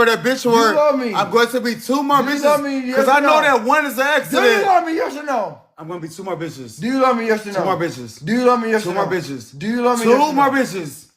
for that bitch You word. love me. I'm going to be 2 more bitches. Love me, yes because or I know no? that one is an accident. Do you love me, yes or no? I'm going to be 2 more bitches. Do you love me, yes or no? 2 more bitches. Do you love me, yes or no? 2 more bitches. Do you love me, 2 yes or no? more bitches.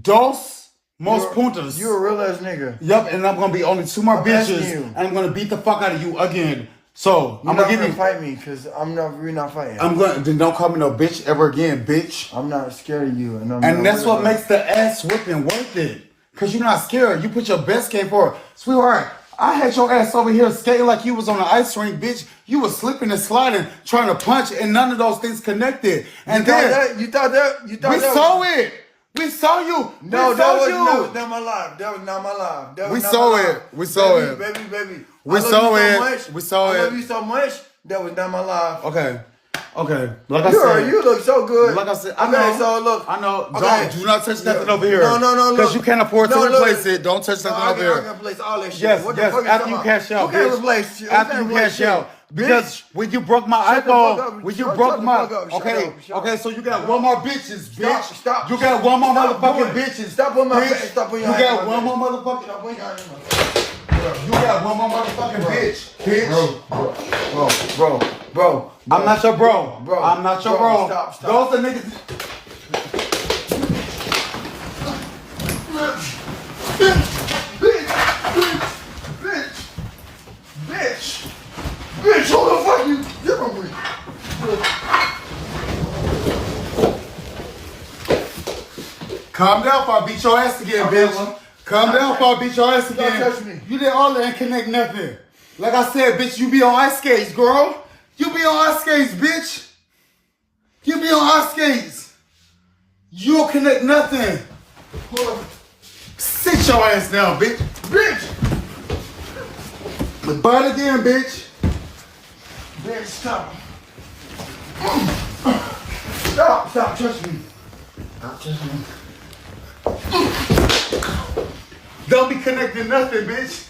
Dos most puntos. You a real ass nigga. Yup, and I'm going to be only 2 more bitches. You. And I'm going to beat the fuck out of you again. So, I'm going to give you... fight me, because we're not fighting. Then don't call me no bitch ever again, bitch. I'm not scared of you. And that's what makes the ass whipping worth it. Because you're not scared. You put your best game forward. Sweetheart, I had your ass over here skating like you was on an ice rink, bitch. You was slipping and sliding, trying to punch, and none of those things connected. And You thought that? We saw it. We saw you. No, that was not my life. That was not my life. We saw it. We saw it. Baby. We saw it. We saw it. I love you so much. That was not my life. Okay. Like I said, you look so good. Like I said, I know. So look, I know. Okay. Do not touch nothing over here. No. Because you can't afford to replace it. Don't touch nothing over here. I can replace all that shit. Yes. After you cash out, bitch. After you cash out. Because when you broke my iPhone, when you broke my... Okay, so you got 1 more bitches, bitch. Stop. You got 1 more motherfucking bitches. Stop putting my... Stop putting your... You got 1 more motherfucking... You got 1 more motherfucking bitch. Bro. I'm not your bro. I'm not your bro. Stop. Those are niggas... Bitch, who the fuck you giving me? Calm down before I beat your ass again, bitch. Calm down before I beat your ass again. Don't touch me. You did all that and connect nothing. Like I said, bitch, you be on ice skates, girl. You be on ice skates, bitch. You be on ice skates. You don't connect nothing. Sit your ass down, bitch. Butt again, bitch. Bitch, stop. Stop touching me. Stop touching me. Don't be connecting nothing, bitch.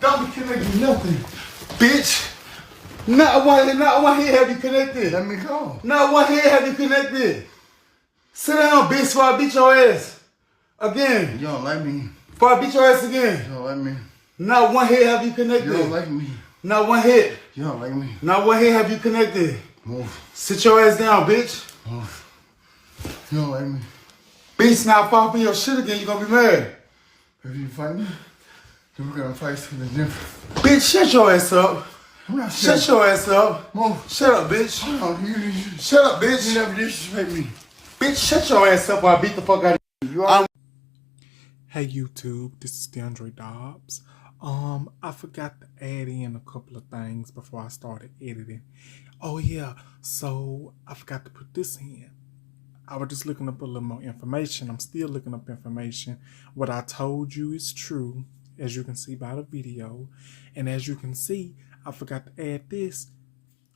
Don't be connecting nothing, bitch. Not one head have you connected. Let me go. Not one head have you connected. Sit down, bitch, before I beat your ass again. You don't like me. Before I beat your ass again. You don't like me. Not one head have you connected. You don't like me. Not one head. You don't like me. Not one head have you connected. Move. Sit your ass down, bitch. Move. You don't like me. Bitch, now fall up in your shit again, you gonna be mad. If you fight me, then we're gonna fight something different. Bitch, shut your ass up. I'm not Shut your ass up. Move. Shut up, bitch. Shut up, bitch. You never disrespect me. Bitch, shut your ass up or I beat the fuck out of you. Hey YouTube, this is Deandre Dobbs. I forgot to add in a couple of things before I started editing. Oh yeah, so I forgot to put this in. I was just looking up a little more information. I'm still looking up information. What I told you is true, as you can see by the video. And as you can see, I forgot to add this.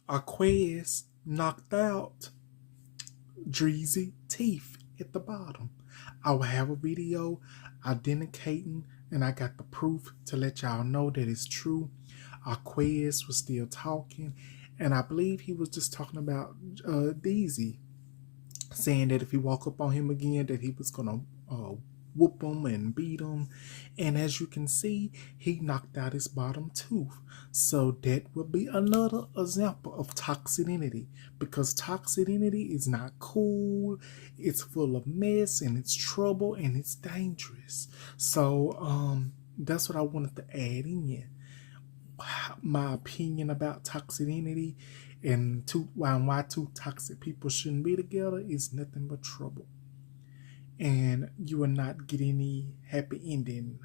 Arquez knocked out Deezy teeth at the bottom. I will have a video identificating, and I got the proof to let y'all know that it's true. Arquez was still talking, and I believe he was just talking about Deezy, saying that if he walk up on him again, that he was gonna whoop him and beat him. And as you can see, he knocked out his bottom tooth. So that would be another example of toxicity, because toxicity is not cool. It's full of mess and it's trouble and it's dangerous. So that's what I wanted to add in. My opinion about toxicity and why two toxic people shouldn't be together is nothing but trouble. And you will not get any happy ending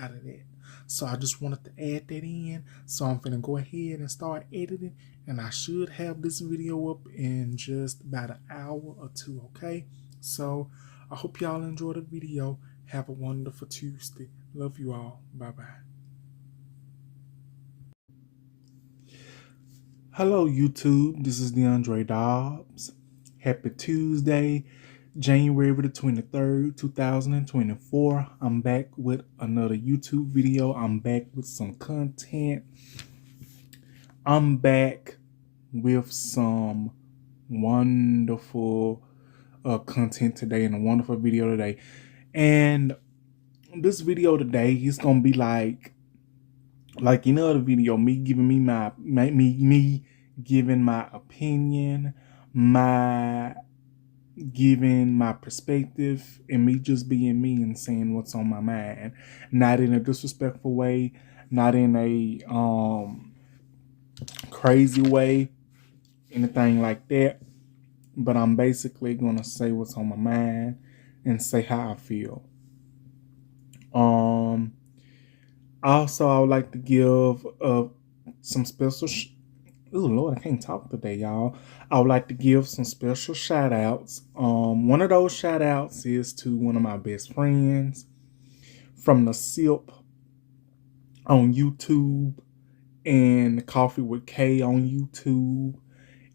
out of that. So I just wanted to add that in. So I'm going to go ahead and start editing. And I should have this video up in just about an hour or two, okay? So I hope y'all enjoy the video. Have a wonderful Tuesday. Love you all. Bye-bye. Hello, YouTube. This is Deandre Dobbs. Happy Tuesday, January the 23rd, 2024. I'm back with another YouTube video. I'm back with some content. I'm back with some wonderful content today and a wonderful video today. And this video today is gonna be like any other video, me giving me giving my opinion, my giving my perspective, and me just being me and saying what's on my mind. Not in a disrespectful way, not in a crazy way, anything like that. But I'm basically gonna say what's on my mind and say how I feel. Also, I would like to give some special. Oh Lord, I can't talk today, y'all. I would like to give some special shout outs. One of those shout outs is to one of my best friends from the SIP on YouTube, and Coffee with K on YouTube,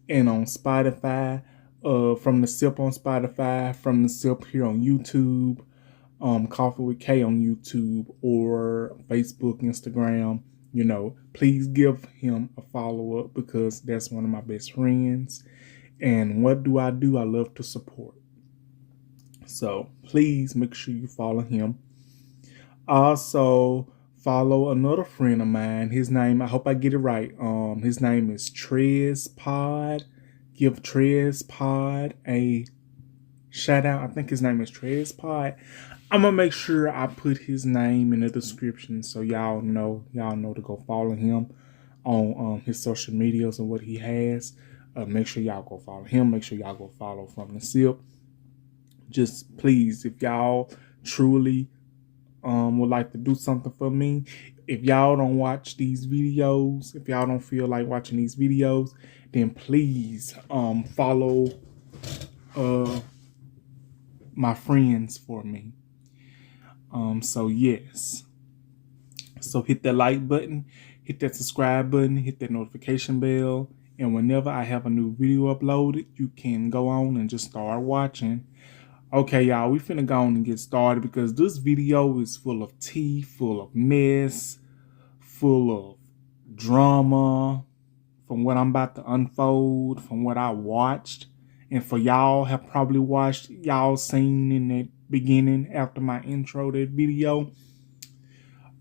and on Spotify. From the SIP on Spotify, from the SIP here on YouTube, Coffee with K on YouTube or Facebook, Instagram. Please give him a follow up because that's one of my best friends. And what do? I love to support. So please make sure you follow him. Also, follow another friend of mine. His name, I hope I get it right. His name is Trez Pod. Give Trez Pod a shout out. I think his name is Trez Pod. I'm gonna make sure I put his name in the description so y'all know to go follow him on his social medias and what he has. Make sure y'all go follow him. Make sure y'all go follow From the SIP. Just please, if y'all truly would like to do something for me, if y'all don't watch these videos, if y'all don't feel like watching these videos, then please follow my friends for me. So yes. So hit that like button, hit that subscribe button, hit that notification bell, and whenever I have a new video uploaded, you can go on and just start watching. Okay, y'all, we finna go on and get started because this video is full of tea, full of mess, full of drama, from what I'm about to unfold, from what I watched. And for y'all have probably watched, y'all seen in the beginning after my intro to that video.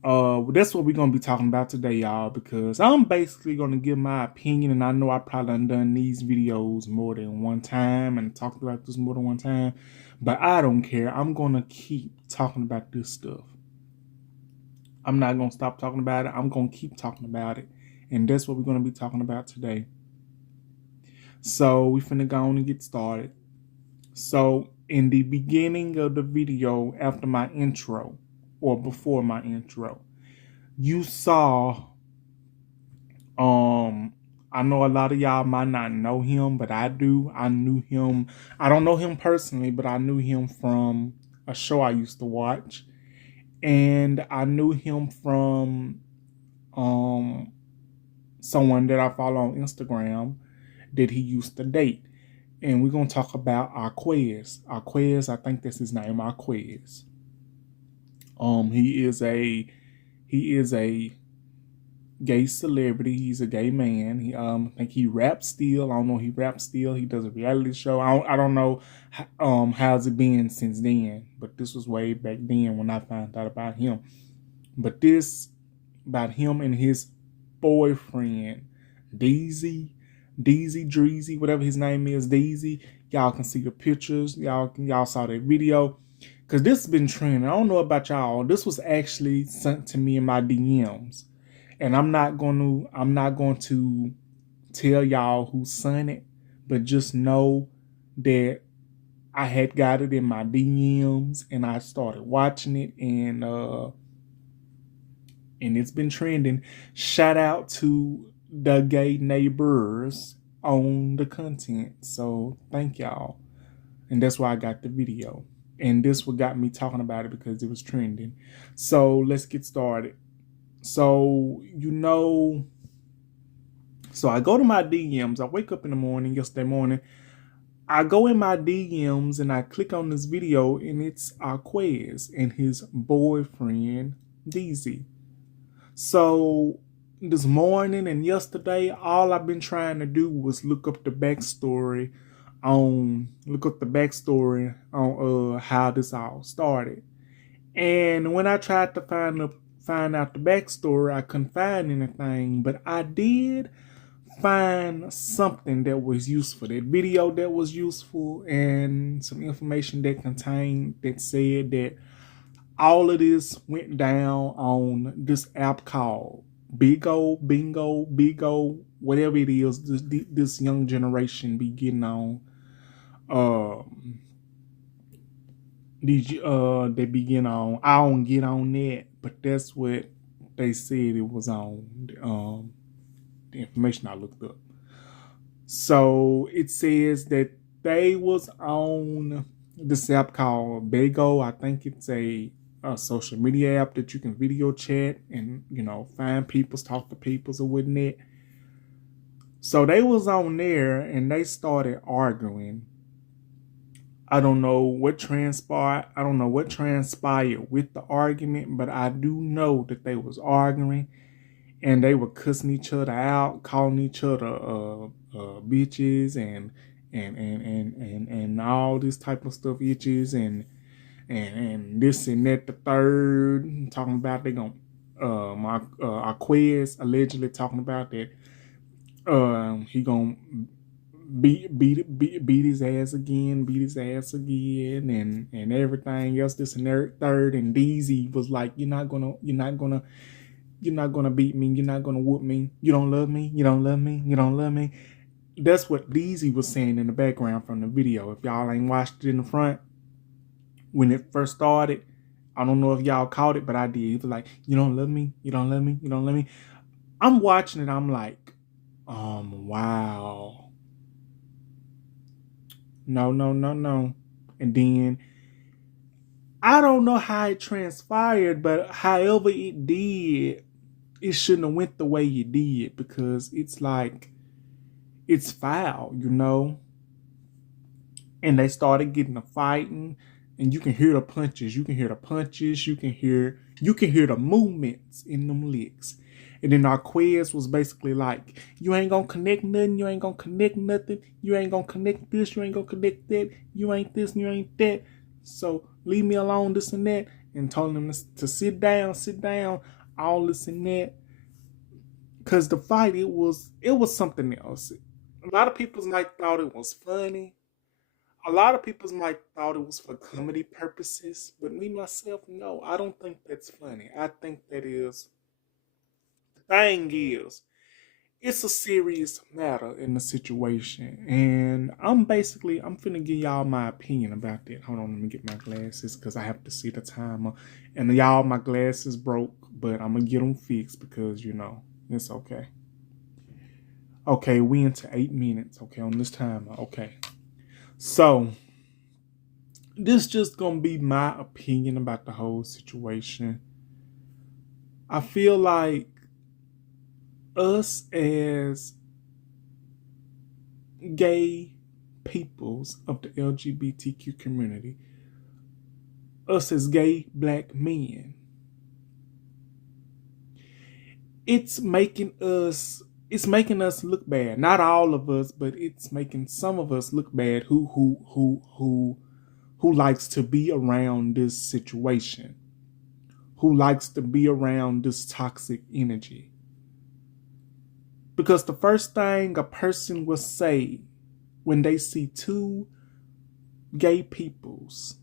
That's what we're going to be talking about today, y'all, because I'm basically going to give my opinion, and I know I probably done these videos more than one time and talked about this more than one time, but I don't care. I'm going to keep talking about this stuff. I'm not going to stop talking about it. I'm going to keep talking about it, and that's what we're going to be talking about today. So we finna go on and get started. So in the beginning of the video, after my intro, or before my intro, you saw, I know a lot of y'all might not know him, but I do. I knew him. I don't know him personally, but I knew him from a show I used to watch. And I knew him from someone that I follow on Instagram that he used to date. And we're going to talk about Arquez. Arquez, I think that's his name, Arquez. He is a gay celebrity. He's a gay man. He I think he raps still. I don't know if he raps still. He does a reality show. I don't know how's it been since then, but this was way back then when I found out about him. But this about him and his boyfriend, Deezy, Dreezy, whatever his name is, Deezy. Y'all can see the pictures. Y'all saw that video. Cause this has been trending. I don't know about y'all. This was actually sent to me in my DMs. And I'm not going to tell y'all who sent it, but just know that I had got it in my DMs and I started watching it, and it's been trending. Shout out to the gay neighbors on the content. So thank y'all. And that's why I got the video. And this what got me talking about it because it was trending. So let's get started. So, so I go to my DMs. I wake up in the morning, yesterday morning. I go in my DMs and I click on this video, and it's Arquez and his boyfriend, Deezy. So this morning and yesterday, all I've been trying to do was look up the backstory on how this all started. And when I tried to find out the backstory, I couldn't find anything. But I did find something that was useful. That video that was useful, and some information that said that all of this went down on this app called Bigo, whatever it is. This young generation be getting on. Um, they begin on. I don't get on that, but that's what they said it was on. The information I looked up. So it says that they was on this app called Bigo. I think it's a social media app that you can video chat and find peoples, talk to peoples or whatnot. So they was on there and they started arguing. I don't know what transpired. I don't know what transpired with the argument, but I do know that they was arguing and they were cussing each other out, calling each other bitches and all this type of stuff, itches and this and that the third, talking about they gonna Arquez allegedly talking about that he gonna beat his ass again, and everything else. This and that third, and Deezy was like, you're not gonna beat me, you're not gonna whoop me, you don't love me, you don't love me, you don't love me. That's what Deezy was saying in the background from the video. If y'all ain't watched it in the front, when it first started, I don't know if y'all caught it, but I did. He was like, you don't love me, you don't love me, you don't love me. I'm watching it, I'm like, wow. No. And then I don't know how it transpired, but however it did, it shouldn't have went the way it did, because it's like, it's foul, And they started getting a fighting, and you can hear the punches. You can hear the movements in them licks. And then Arquez was basically like, you ain't gonna connect nothing, you ain't gonna connect nothing, you ain't gonna connect this, you ain't gonna connect that, you ain't this and you ain't that. So leave me alone, this and that, and told him to sit down, all this and that. Cause the fight, it was something else. A lot of people might thought it was funny. A lot of people might thought it was for comedy purposes, but me myself, no, I don't think that's funny. I think that is. The thing is, it's a serious matter in the situation, and I'm finna give y'all my opinion about that. Hold on, let me get my glasses because I have to see the timer. And y'all, my glasses broke, but I'm gonna get them fixed because it's okay. Okay, we into 8 minutes. Okay, on this timer. Okay, so this just gonna be my opinion about the whole situation. I feel like us as gay peoples of the LGBTQ community, us as gay black men, it's making us look bad. Not all of us, but it's making some of us look bad who likes to be around this situation, who likes to be around this toxic energy. Because the first thing a person will say when they see two gay peoples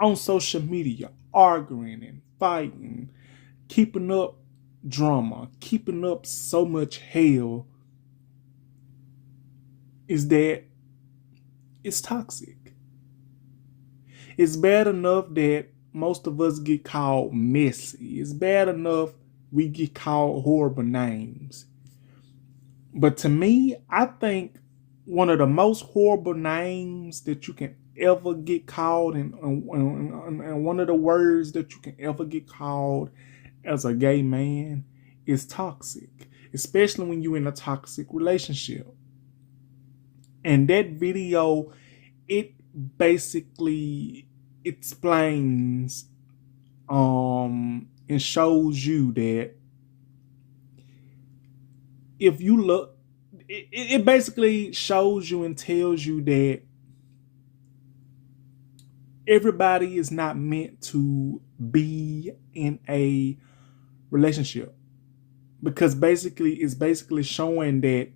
on social media arguing and fighting, keeping up drama, keeping up so much hell, is that it's toxic. It's bad enough that most of us get called messy. It's bad enough we get called horrible names. But to me, I think one of the most horrible names that you can ever get called, and one of the words that you can ever get called as a gay man, is toxic, especially when you're in a toxic relationship. And that video, it basically explains and shows you that if you look, it basically shows you and tells you that everybody is not meant to be in a relationship, because basically it's basically showing that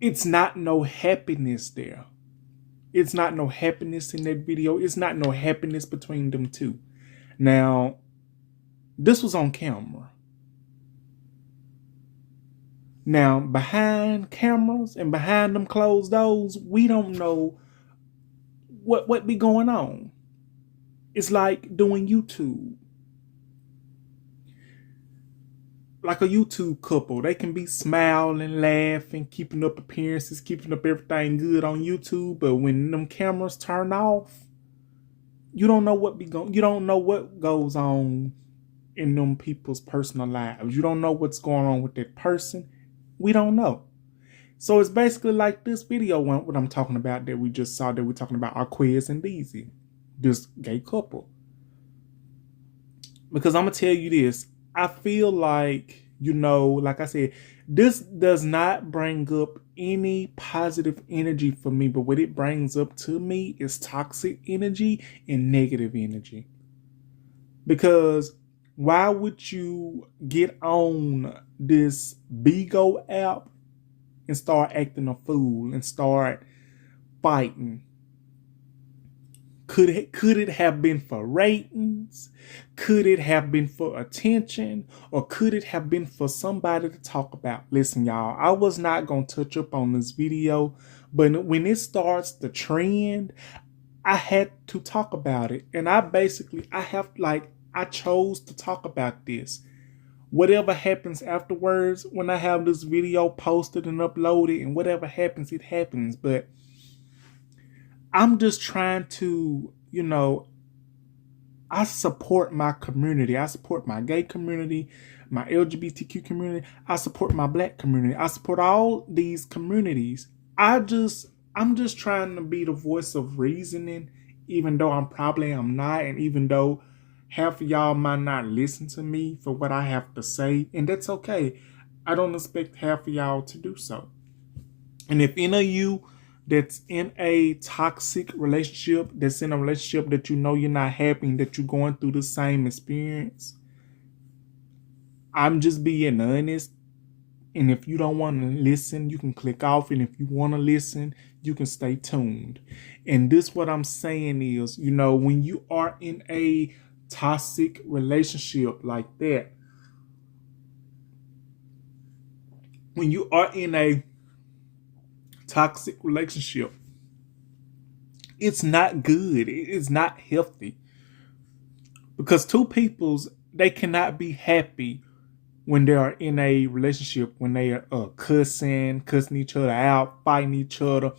it's not no happiness there. It's not no happiness in that video. It's not no happiness between them two. Now, this was on camera. Now, behind cameras and behind them closed doors, we don't know what be going on. It's like doing YouTube. Like a YouTube couple, they can be smiling, laughing, keeping up appearances, keeping up everything good on YouTube, but when them cameras turn off, you don't know you don't know what goes on in them people's personal lives. You don't know what's going on with that person. We don't know. So it's basically like this video, what I'm talking about that we just saw, that we're talking about Arquez and Deezy, this gay couple. Because I'm gonna tell you this, I feel like, like I said, this does not bring up any positive energy for me, but what it brings up to me is toxic energy and negative energy. Because why would you get on this Bigo app and start acting a fool and start fighting? Could it have been for ratings? Could it have been for attention? Or could it have been for somebody to talk about? Listen, y'all, I was not going to touch up on this video, but when it starts the trend, I had to talk about it. And I chose to talk about this. Whatever happens afterwards, when I have this video posted and uploaded, and whatever happens, it happens. But I'm just trying to, I support my community. I support my gay community, my LGBTQ community. I support my black community. I support all these communities. I'm just trying to be the voice of reasoning, even though I'm not, and even though half of y'all might not listen to me for what I have to say, and that's okay. I don't expect half of y'all to do so. And if any of you that's in a toxic relationship, that's in a relationship that you're not happy, that you're going through the same experience, I'm just being honest. And if you don't want to listen, you can click off. And if you want to listen, you can stay tuned. And this, what I'm saying is, when you are in a toxic relationship like that, when you are in a toxic relationship, it's not good. It's not healthy. Because two peoples, they cannot be happy when they are in a relationship, when they are cussing each other out, fighting each other,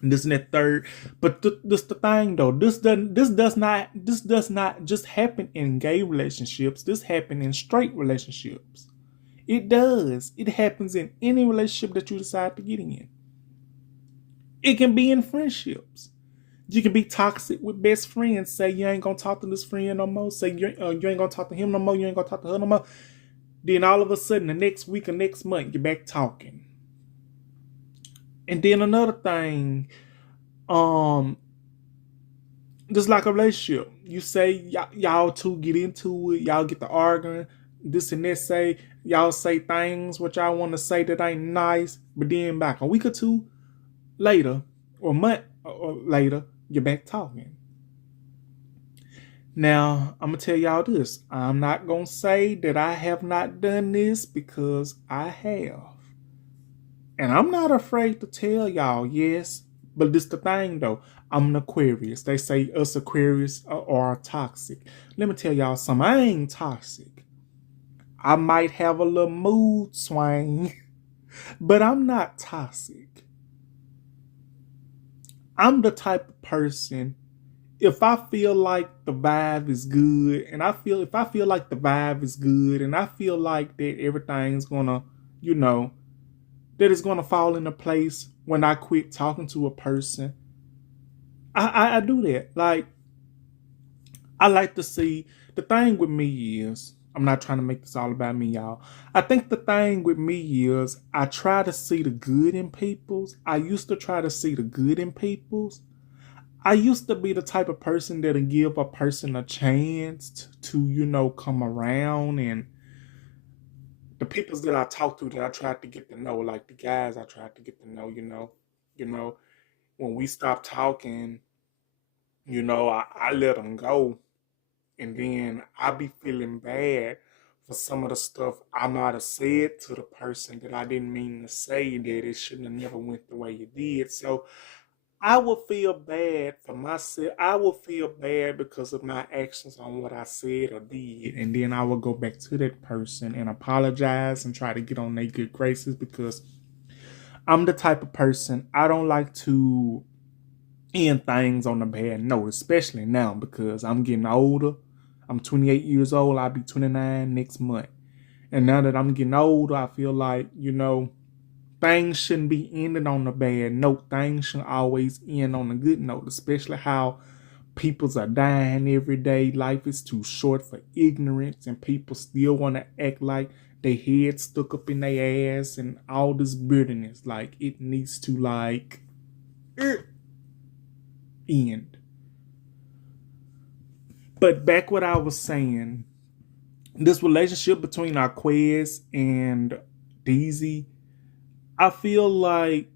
and this and that third. But this the thing though. This does not just happen in gay relationships. This happens in straight relationships. It does. It happens in any relationship that you decide to get in. It can be in friendships. You can be toxic with best friends. Say you ain't gonna talk to this friend no more. Say you ain't gonna talk to him no more. You ain't gonna talk to her no more. Then all of a sudden, the next week or next month, you're back talking. And then another thing, just like a relationship, you say y'all two get into it, y'all get to arguing, this and that, say y'all say things what y'all want to say that ain't nice, but then back a week or two later, or a month or later, you're back talking. Now, I'm going to tell y'all this. I'm not going to say that I have not done this, because I have. And I'm not afraid to tell y'all, yes. But this the thing, though. I'm an Aquarius. They say us Aquarius are toxic. Let me tell y'all something. I ain't toxic. I might have a little mood swing, but I'm not toxic. I'm the type of person, if I feel like the vibe is good, and if I feel like the vibe is good, and I feel like that everything's gonna, that it's gonna fall into place when I quit talking to a person, I do that. Like, I like to see, the thing with me is, I'm not trying to make this all about me, y'all. I think the thing with me is, I try to see the good in people's. I used to try to see the good in people's. I used to be the type of person that'll give a person a chance to, come around, and the people that I talked to that I tried to get to know, like the guys I tried to get to know, you know, when we stopped talking, I let them go, and then I be feeling bad for some of the stuff I might have said to the person that I didn't mean to say, that it shouldn't have never went the way it did. So I will feel bad for myself. I will feel bad because of my actions on what I said or did. And then I will go back to that person and apologize and try to get on their good graces, because I'm the type of person, I don't like to end things on a bad note, especially now because I'm getting older. I'm 28 years old. I'll be 29 next month. And now that I'm getting older, I feel like, things shouldn't be ending on a bad note. Things should always end on a good note, especially how peoples are dying every day. Life is too short for ignorance, and people still want to act like they head stuck up in their ass and all this bitterness. Like, it needs to, end. But back what I was saying, this relationship between Arquez and Deezy, I feel like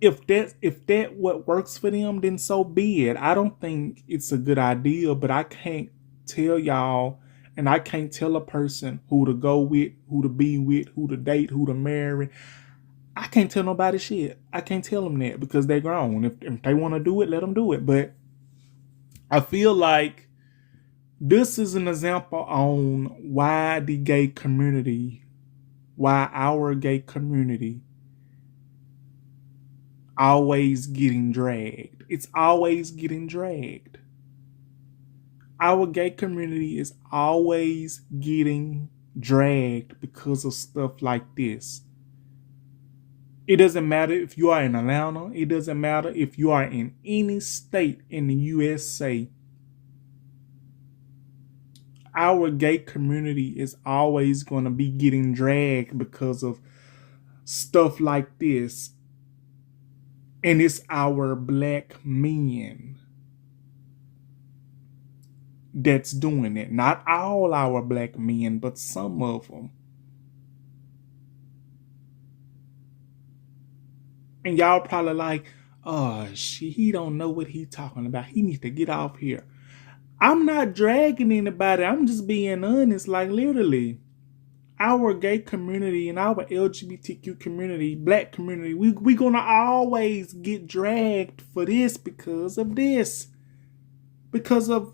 if that what works for them, then so be it. I don't think it's a good idea, but I can't tell y'all, and I can't tell a person who to go with, who to be with, who to date, who to marry. I can't tell nobody shit. I can't tell them that because they're grown. If they want to do it, let them do it. But I feel like this is an example on why our gay community always getting dragged. It's always getting dragged. Our gay community is always getting dragged because of stuff like this. It doesn't matter if you are in Atlanta. It doesn't matter if you are in any state in the USA. Our gay community is always going to be getting dragged because of stuff like this. And it's our black men that's doing it. Not all our black men, but some of them. And y'all probably like, oh, shit, he don't know what he talking about. He needs to get off here. I'm not dragging anybody. I'm just being honest. Like, literally, our gay community and our LGBTQ community, black community, we gonna always get dragged for this because of this. Because of,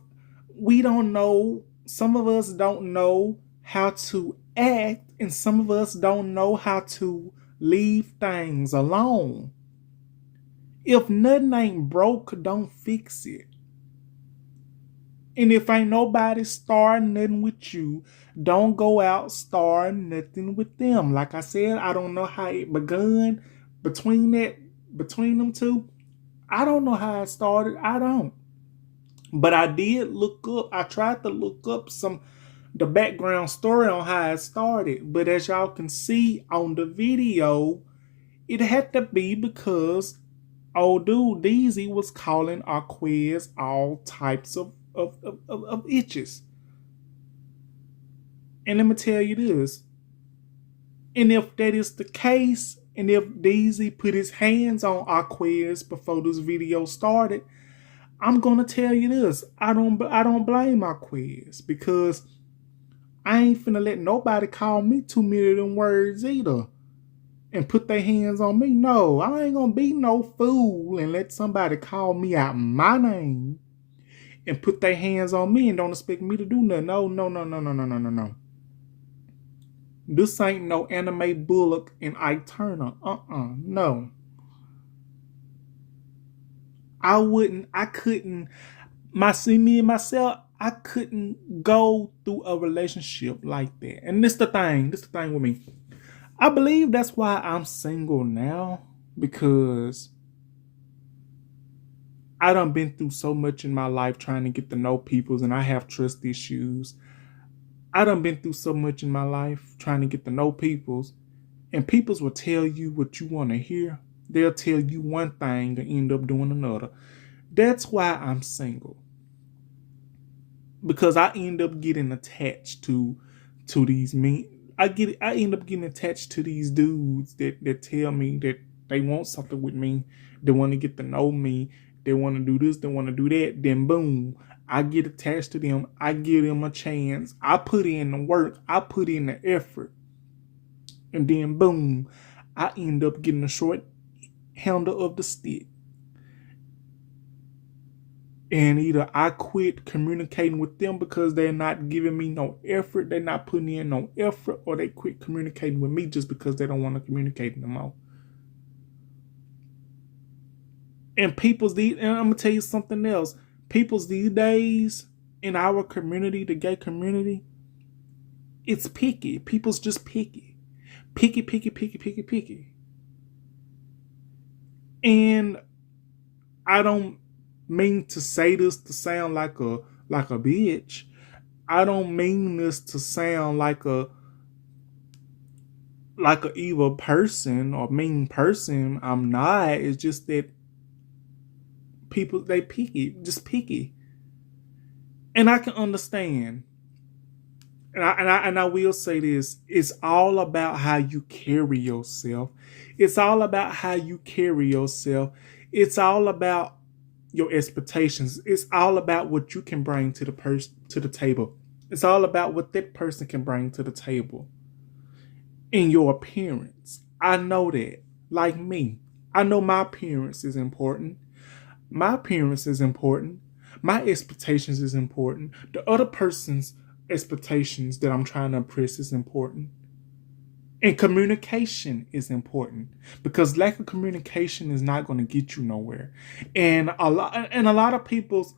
we don't know, some of us don't know how to act, and some of us don't know how to leave things alone. If nothing ain't broke, don't fix it. And if ain't nobody starting nothing with you, don't go out starting nothing with them. Like I said, I don't know how it begun between them two. I don't know how it started. I don't. But I did look up, I tried to look up the background story on how it started. But as y'all can see on the video, it had to be because old dude Deezy was calling Arquez all types of itches. And let me tell you this. And if that is the case, and if Deezy put his hands on Arquez before this video started, I'm gonna tell you this. I don't blame Arquez, because I ain't finna let nobody call me too many of them words either and put their hands on me. No, I ain't gonna be no fool and let somebody call me out my name and put their hands on me and don't expect me to do nothing. No. This ain't no anime Bullock and Ike Turner. No. I couldn't I couldn't go through a relationship like that. And this the thing with me. I believe that's why I'm single now, because I done been through so much in my life trying to get to know people, and I have trust issues. I done been through so much in my life trying to get to know peoples, and peoples will tell you what you want to hear, They'll tell you one thing and end up doing another. That's why I'm single. Because I end up getting attached to these men. I end up getting attached to these dudes that tell me that they want something with me. They want to get to know me. They want to do this. They want to do that. Then boom, I get attached to them. I give them a chance. I put in the work. I put in the effort. And then boom, I end up getting a short handle of the stick. And either I quit communicating with them because they're not giving me no effort, they're not putting in no effort, or they quit communicating with me just because they don't want to communicate no more. And and I'm gonna tell you something else. People's these days in our community, the gay community, it's picky. People's just picky. Picky. And I don't mean to say this to sound like a bitch. I don't mean this to sound like a evil person or mean person. I'm not. It's just that people, they picky. And I can understand. And I will say this: it's all about how you carry yourself. It's all about how you carry yourself. It's all about your expectations. It's all about what you can bring to the table. It's all about what that person can bring to the table. In your appearance. I know that. Like me. I know my appearance is important. My appearance is important. My expectations is important. The other person's expectations that I'm trying to impress is important. And communication is important, because lack of communication is not going to get you nowhere. And a lot of people,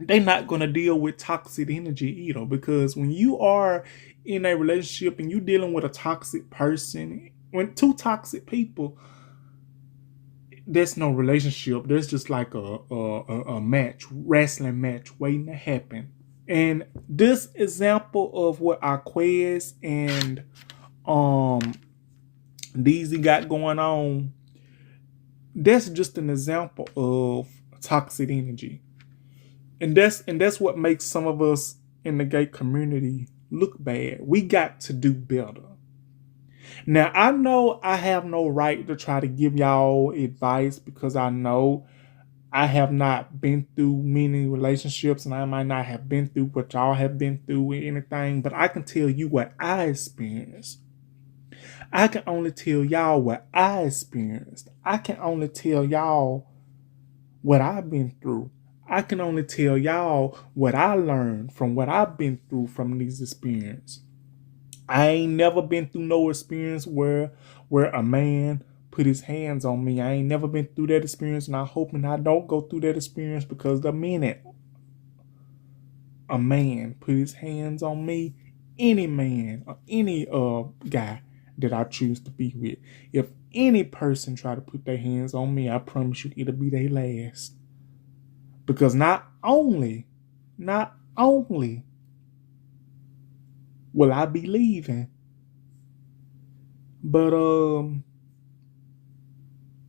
they're not going to deal with toxic energy either, because when you are in a relationship and you're dealing with a toxic person, when two toxic people, there's no relationship. There's just like a match, wrestling match waiting to happen. And this example of what Arquez and Deezy got going on, that's just an example of toxic energy. And that's what makes some of us in the gay community look bad. We got to do better. Now, I know I have no right to try to give y'all advice, because I know I have not been through many relationships, and I might not have been through what y'all have been through with anything, but I can tell you what I experienced. I can only tell y'all what I experienced. I can only tell y'all what I've been through. I can only tell y'all what I learned from what I've been through from these experiences. I ain't never been through no experience where a man put his hands on me. I ain't never been through that experience, and I hope I don't go through that experience, because the minute a man put his hands on me, any man or any guy that I choose to be with, if any person try to put their hands on me, I promise you it'll be their last. Because not only will I be leaving, but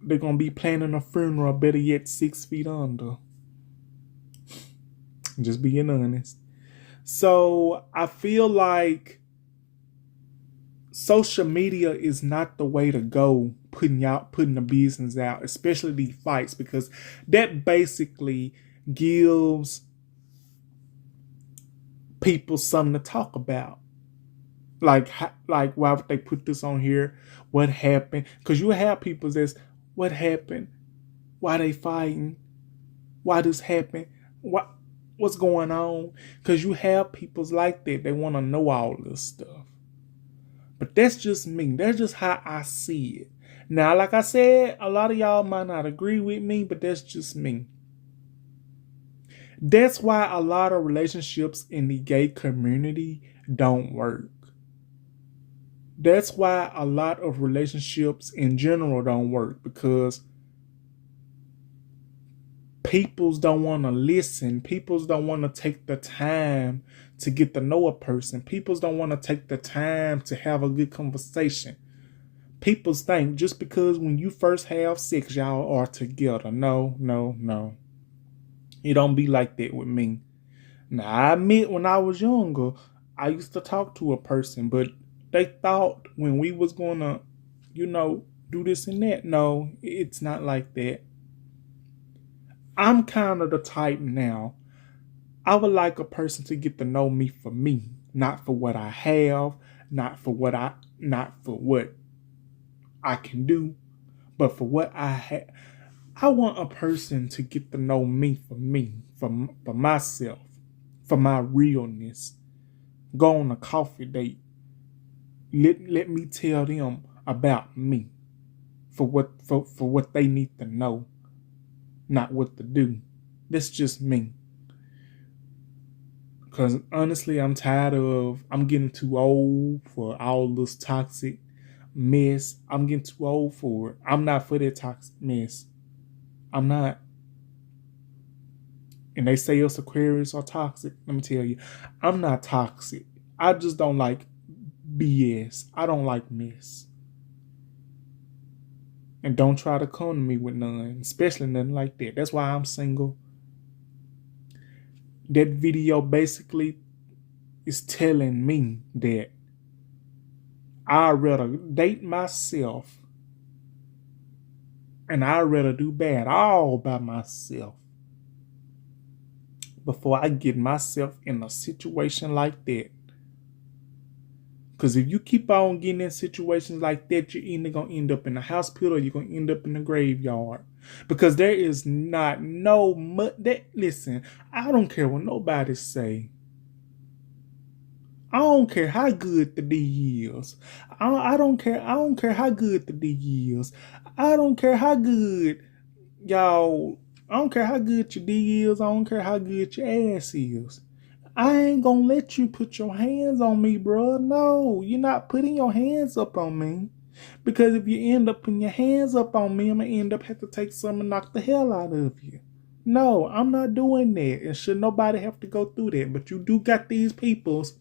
they're gonna be planning a funeral, better yet 6 feet under. Just being honest. So I feel like social media is not the way to go, putting the business out, especially these fights, because that basically gives people something to talk about. Like why would they put this on here? What happened? Because you have people that's, what happened? Why they fighting? Why this happened? What's going on? Because you have peoples like that. They want to know all this stuff. But that's just me. That's just how I see it. Now, like I said, a lot of y'all might not agree with me, but that's just me. That's why a lot of relationships in the gay community don't work. That's why a lot of relationships in general don't work, because peoples don't want to listen. Peoples don't want to take the time to get to know a person. Peoples don't want to take the time to have a good conversation. People think just because when you first have sex, y'all are together. No, no, no. It don't be like that with me. Now, I admit when I was younger, I used to talk to a person, but they thought when we was gonna, do this and that. No, it's not like that. I'm kind of the type now. I would like a person to get to know me for me, not for what I have, not for what I can do, but for what I have. I want a person to get to know me, for myself, for my realness. Go on a coffee date. Let me tell them about me, for what they need to know, not what to do. That's just me. Because honestly, I'm getting too old for all this toxic mess. I'm getting too old for it. I'm not for that toxic mess. I'm not. And they say us Aquarius are toxic. Let me tell you, I'm not toxic. I just don't like BS. I don't like mess. And don't try to come to me with none, especially nothing like that. That's why I'm single. That video basically is telling me that I'd rather date myself and I'd rather do bad all by myself before I get myself in a situation like that. Because if you keep on getting in situations like that, you're either going to end up in the hospital or you're going to end up in the graveyard. Because there is not listen, I don't care what nobody say. I don't care how good the D is. I don't care how good the D is. I don't care how good y'all. I don't care how good your D is. I don't care how good your ass is. I ain't gonna let you put your hands on me, bro. No, you're not putting your hands up on me. Because if you end up putting your hands up on me, I'm gonna end up have to take some and knock the hell out of you. No, I'm not doing that. And should nobody have to go through that. But you do got these peoples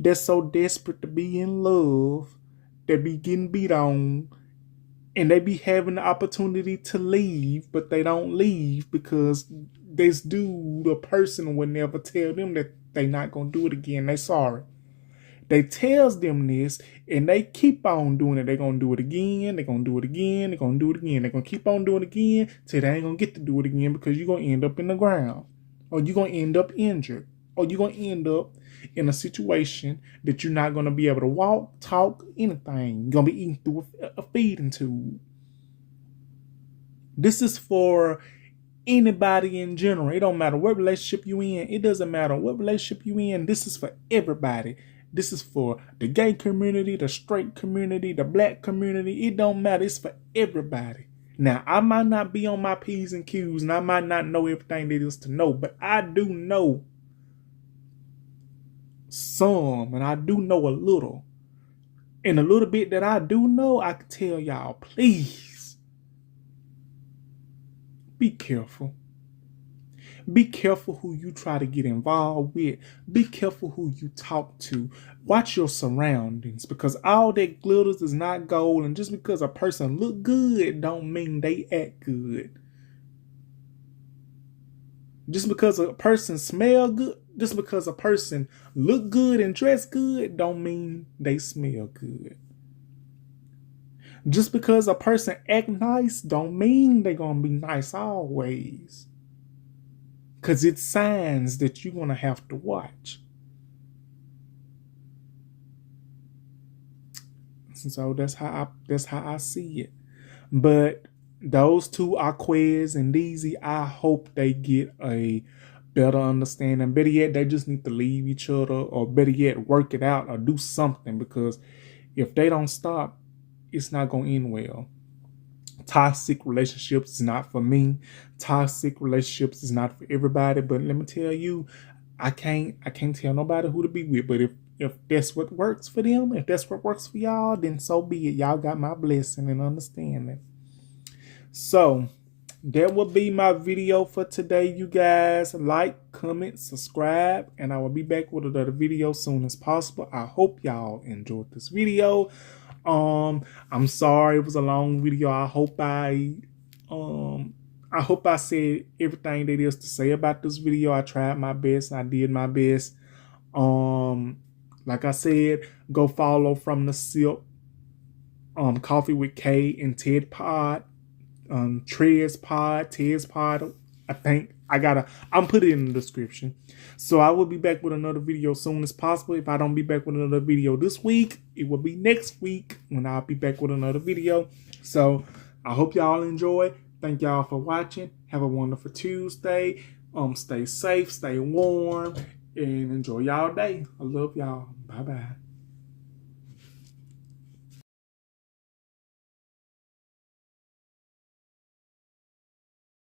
that's so desperate to be in love, they be getting beat on, and they be having the opportunity to leave, but they don't leave because this dude or person would never tell them that they not gonna do it again. They sorry. They tells them this, and they keep on doing it. They gonna do it again. They gonna do it again. They gonna do it again. They gonna keep on doing it again till they ain't gonna get to do it again because you're gonna end up in the ground, or you're gonna end up injured, or you're gonna end up in a situation that you're not gonna be able to walk, talk, anything. You're gonna be eating through a feeding tube. This is for anybody in general. It don't matter what relationship you in. It doesn't matter what relationship you in. This is for everybody. This is for the gay community, the straight community, the black community. It don't matter. It's for everybody. Now, I might not be on my P's and Q's, and I might not know everything there is to know, but I do know some, and I do know a little. And a little bit that I do know, I can tell y'all, please, be careful. Be careful who you try to get involved with. Be careful who you talk to. Watch your surroundings, because all that glitters is not gold. And just because a person look good don't mean they act good. Just because a person smell good, just because a person look good and dress good don't mean they smell good. Just because a person act nice don't mean they're going to be nice always. Because it's signs that you're going to have to watch. So that's how I see it. But those two, Arquez and Deezy, I hope they get a better understanding. Better yet, they just need to leave each other, or better yet, work it out or do something, because if they don't stop, it's not going to end well. Toxic relationships is not for me. Toxic relationships is not for everybody. But let me tell you, I can't tell nobody who to be with. But if that's what works for them, if that's what works for y'all, then so be it. Y'all got my blessing and understanding. So that will be my video for today, you guys. Like, comment, subscribe, and I will be back with another video as soon as possible. I hope y'all enjoyed this video. I'm sorry it was a long video. I hope I said everything there is to say about this video. I tried my best. I did my best. Like I said, go follow From the Sip, Coffee with K and Ted Pod, Ted's Pod. I think I'm put it in the description. So I will be back with another video as soon as possible. If I don't be back with another video this week, it will be next week when I'll be back with another video. So I hope y'all enjoy. Thank y'all for watching. Have a wonderful Tuesday. Stay safe, stay warm, and enjoy y'all day. I love y'all. Bye-bye.